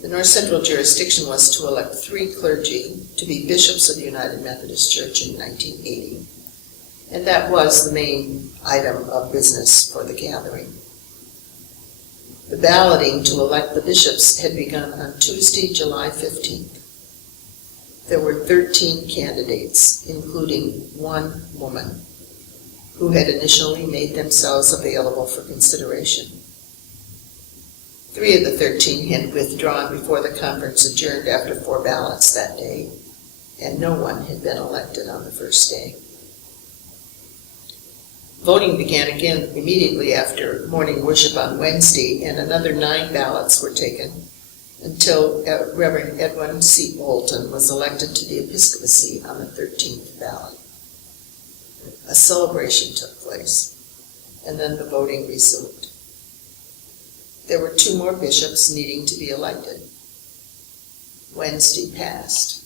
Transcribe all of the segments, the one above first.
The North Central jurisdiction was to elect 3 clergy to be bishops of the United Methodist Church in 1980, and that was the main item of business for the gathering. The balloting to elect the bishops had begun on Tuesday, July 15th. There were 13 candidates, including 1 woman, who had initially made themselves available for consideration. 3 of the 13 had withdrawn before the conference adjourned after 4 ballots that day, and no one had been elected on the first day. Voting began again immediately after morning worship on Wednesday, and another 9 ballots were taken until Reverend Edwin C. Bolton was elected to the episcopacy on the 13th ballot. A celebration took place, and then the voting resumed. There were 2 more bishops needing to be elected. Wednesday passed.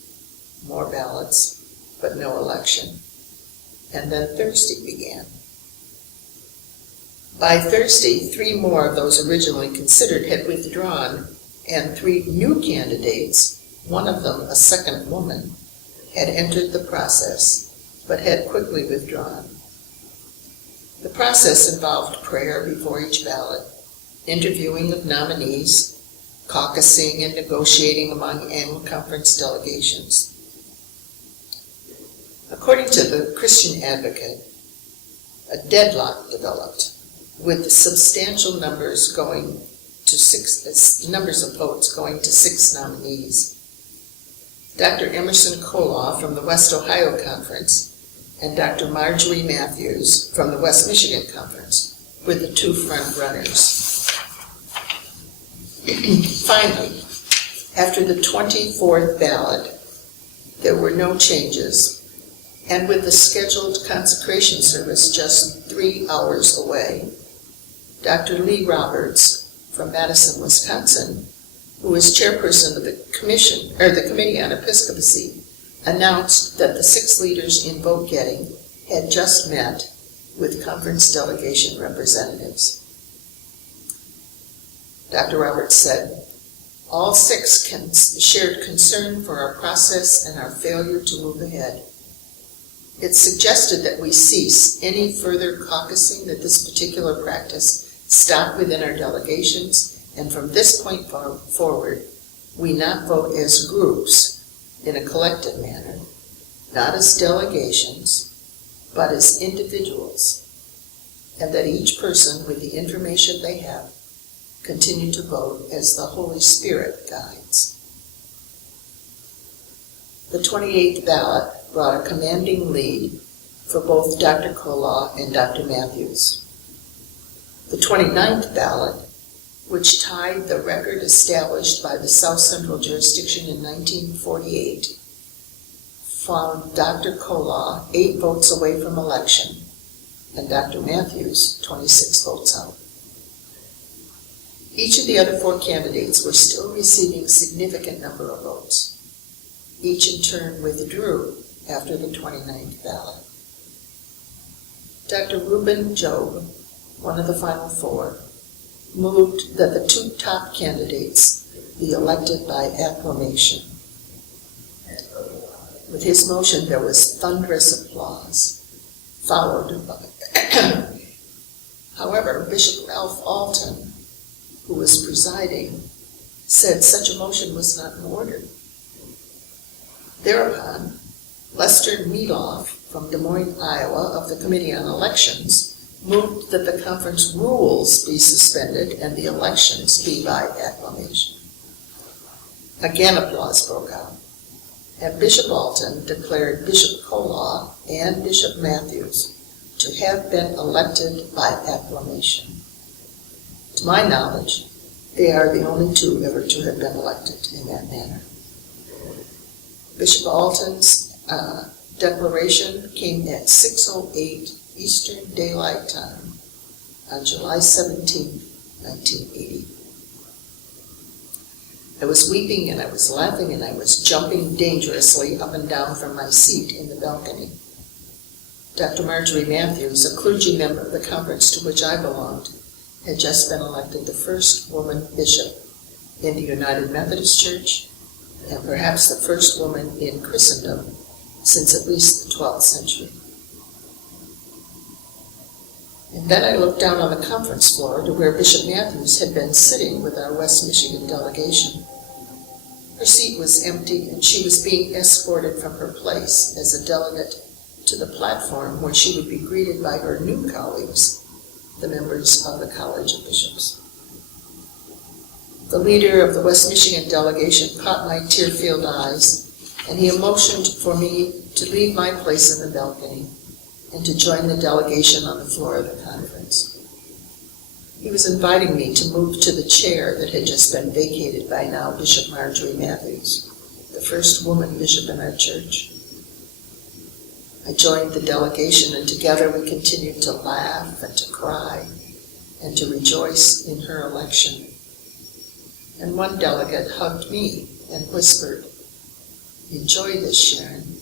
More ballots, but no election. And then Thursday began. By Thursday, 3 more of those originally considered had withdrawn, and 3 new candidates, one of them a second woman, had entered the process, but had quickly withdrawn. The process involved prayer before each ballot, interviewing of nominees, caucusing and negotiating among annual conference delegations. According to the Christian Advocate, a deadlock developed, with substantial numbers of votes going to 6 nominees. Dr. Emerson Koloff from the West Ohio Conference and Dr. Marjorie Matthews from the West Michigan Conference were the 2 front runners. Finally, after the 24th ballot, there were no changes, and with the scheduled consecration service just 3 hours away, Dr. Lee Roberts from Madison, Wisconsin, who was chairperson of the Committee on Episcopacy, announced that the 6 leaders in vote getting had just met with conference delegation representatives. Dr. Roberts said, "All 6 shared concern for our process and our failure to move ahead. It suggested that we cease any further caucusing, that this particular practice stop within our delegations, and from this point forward, we not vote as groups in a collective manner, not as delegations, but as individuals, and that each person with the information they have continue to vote as the Holy Spirit guides." The 28th ballot brought a commanding lead for both Dr. Koloff and Dr. Matthews. The 29th ballot, which tied the record established by the South Central jurisdiction in 1948, found Dr. Koloff 8 votes away from election, and Dr. Matthews 26 votes out. Each of the other 4 candidates were still receiving significant number of votes. Each in turn withdrew after the 29th ballot. Dr. Reuben Job, one of the final 4, moved that the 2 top candidates be elected by acclamation. With his motion, there was thunderous applause, followed by However, Bishop Ralph Alton, who was presiding, said such a motion was not in order. Thereupon, Lester Meadloff from Des Moines, Iowa, of the Committee on Elections, moved that the conference rules be suspended and the elections be by acclamation. Again, applause broke out, and Bishop Alton declared Bishop Koloff and Bishop Matthews to have been elected by acclamation. To my knowledge, they are the only 2 ever to have been elected in that manner. Bishop Alton's declaration came at 6:08 Eastern Daylight Time on July 17, 1980. I was weeping and I was laughing and I was jumping dangerously up and down from my seat in the balcony. Dr. Marjorie Matthews, a clergy member of the conference to which I belonged, had just been elected the first woman bishop in the United Methodist Church, and perhaps the first woman in Christendom since at least the 12th century. And then I looked down on the conference floor to where Bishop Matthews had been sitting with our West Michigan delegation. Her seat was empty, and she was being escorted from her place as a delegate to the platform where she would be greeted by her new colleagues, the members of the College of Bishops. The leader of the West Michigan delegation caught my tear-filled eyes, and he motioned for me to leave my place in the balcony and to join the delegation on the floor of the conference. He was inviting me to move to the chair that had just been vacated by now Bishop Marjorie Matthews, the first woman bishop in our church. I joined the delegation, and together we continued to laugh and to cry and to rejoice in her election. And one delegate hugged me and whispered, "Enjoy this, Sharon,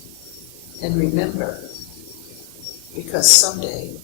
and remember, because someday